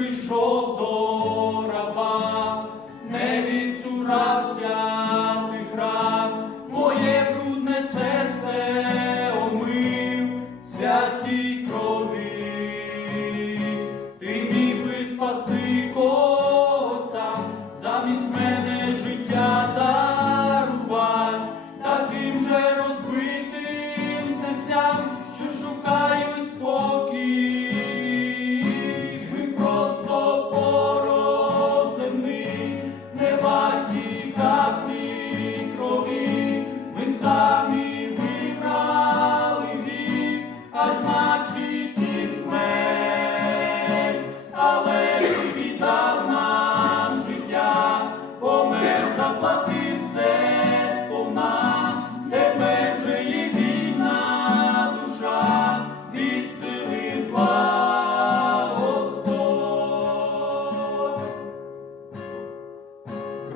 прийшов до раба, не відсурався ти храм, моє брудне серце омив святій крові, ти міг би спасти когось там замість мене.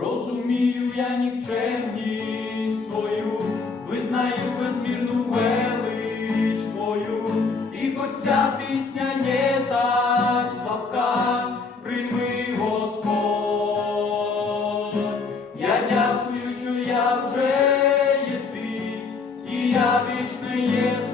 розумію я нікчемність свою, визнаю безмірну велич твою, і хоч ця пісня є так слабка, прийми Господь, я дякую, що я вже є твій, і я вічний є.